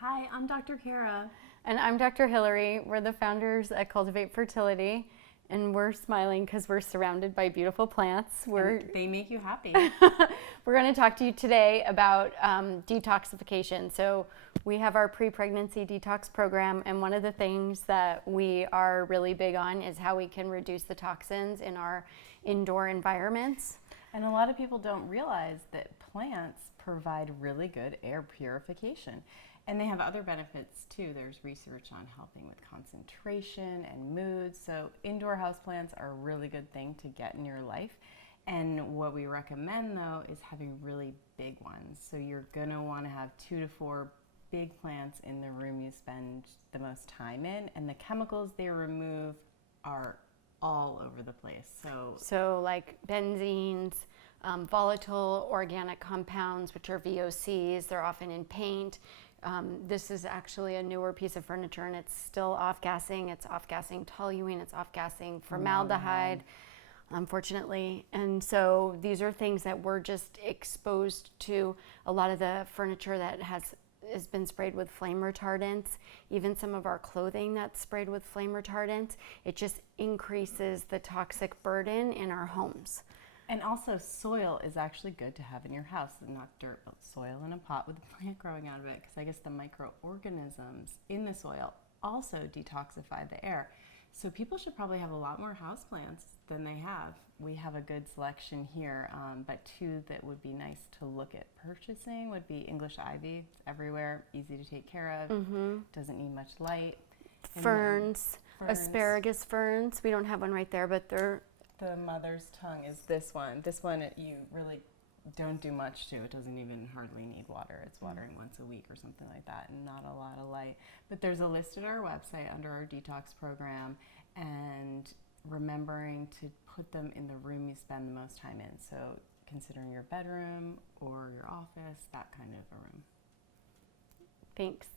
Hi, I'm Dr. Kara. And I'm Dr. Hillary. We're the founders at Cultivate Fertility, and we're smiling because we're surrounded by beautiful plants. They make you happy. We're going to talk to you today about detoxification. So we have our pre-pregnancy detox program, and one of the things that we are really big on is how we can reduce the toxins in our indoor environments. And a lot of people don't realize that plants provide really good air purification. And they have other benefits too. There's research on helping with concentration and mood. So indoor houseplants are a really good thing to get in your life. And what we recommend though is having really big ones. So you're gonna wanna have 2 to 4 big plants in the room you spend the most time in. And the chemicals they remove are all over the place. So like benzenes, volatile organic compounds, which are VOCs, they're often in paint. This is actually a newer piece of furniture, and it's still off-gassing. It's off-gassing toluene, it's off-gassing formaldehyde, unfortunately. And so these are things that we're just exposed to. A lot of the furniture that has been sprayed with flame retardants, even some of our clothing that's sprayed with flame retardants, it just increases the toxic burden in our homes. And also soil is actually good to have in your house, not dirt, but soil in a pot with a plant growing out of it, because I guess the microorganisms in the soil also detoxify the air. So people should probably have a lot more houseplants than they have. We have a good selection here, but 2 that would be nice to look at purchasing would be English ivy. It's everywhere, easy to take care of, doesn't need much light. Ferns, asparagus ferns. We don't have one right there, but they're... The mother's tongue is this one. This one you really don't do much to. It doesn't even hardly need water. It's watering once a week or something like that, and not a lot of light. But there's a list at our website under our detox program, and remembering to put them in the room you spend the most time in. So considering your bedroom or your office, that kind of a room. Thanks.